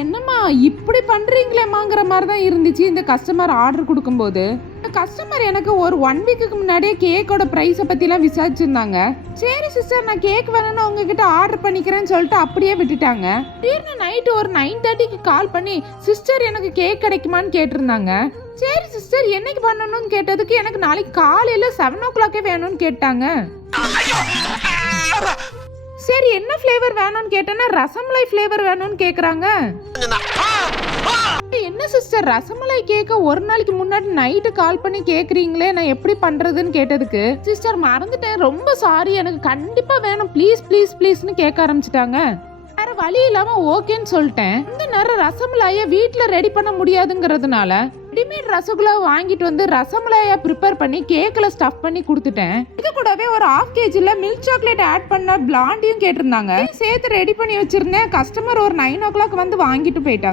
என்னம்மா இப்படி பண்றீங்களேம்மாங்கிற மாதிரி தான் இருந்துச்சு இந்த கஸ்டமர் ஆர்டர் கொடுக்கும்போது. கஸ்டமர் எனக்கு ஒரு 1 வீக்குக்கு முன்னாடியே கேக்கோட ப்ரைஸை பற்றிலாம் விசாரிச்சிருந்தாங்க. சரி சிஸ்டர், நான் கேக் வேணும்னு உங்ககிட்ட ஆர்டர் பண்ணிக்கிறேன்னு சொல்லிட்டு அப்படியே விட்டுட்டாங்க. திடீர்னு நைட்டு ஒரு 9:30க்கு கால் பண்ணி சிஸ்டர் எனக்கு கேக் கிடைக்குமான்னு கேட்டிருந்தாங்க. சரி சிஸ்டர் என்னைக்கு பண்ணணும்னு கேட்டதுக்கு எனக்கு நாளைக்கு காலையில் 7 o'clock வேணும்னு கேட்டாங்க. சரி என்ன ஃப்ளேவர் வேணும்னு கேட்டேன்னா ரசமலை ஃப்ளேவர் வேணும்னு கேட்குறாங்க. என்ன சிஸ்டர் ரசமலை கேட்க ஒரு நாளைக்கு முன்னாடி நைட்டு கால் பண்ணி கேட்குறீங்களே, நான் எப்படி பண்ணுறதுன்னு கேட்டதுக்கு சிஸ்டர் மறந்துட்டேன், ரொம்ப சாரி, எனக்கு கண்டிப்பாக வேணும், ப்ளீஸ் ப்ளீஸ் ப்ளீஸ்னு கேட்க ஆரம்பிச்சிட்டாங்க. வேற வழி இல்லாமல் ஓகேன்னு சொல்லிட்டேன். இந்த நேரம் ரசமலாயை வீட்டில் ரெடி பண்ண முடியாதுங்கிறதுனால ரெடிமேட் ரசகுல்லா வாங்கிட்டு வந்து ரசமலாயை ப்ரிப்பேர் பண்ணி கேக்கில் ஸ்டஃப் பண்ணி கொடுத்துட்டேன். இது கூடவே ஒரு 1/2 kg மில்க் சாக்லேட் ஆட் பண்ண பிளாண்டியும் கேட்டிருந்தாங்க. சேர்த்து ரெடி பண்ணி வச்சிருந்தேன். கஸ்டமர் ஒரு 9 o'clock வந்து வாங்கிட்டு போயிட்டாங்க.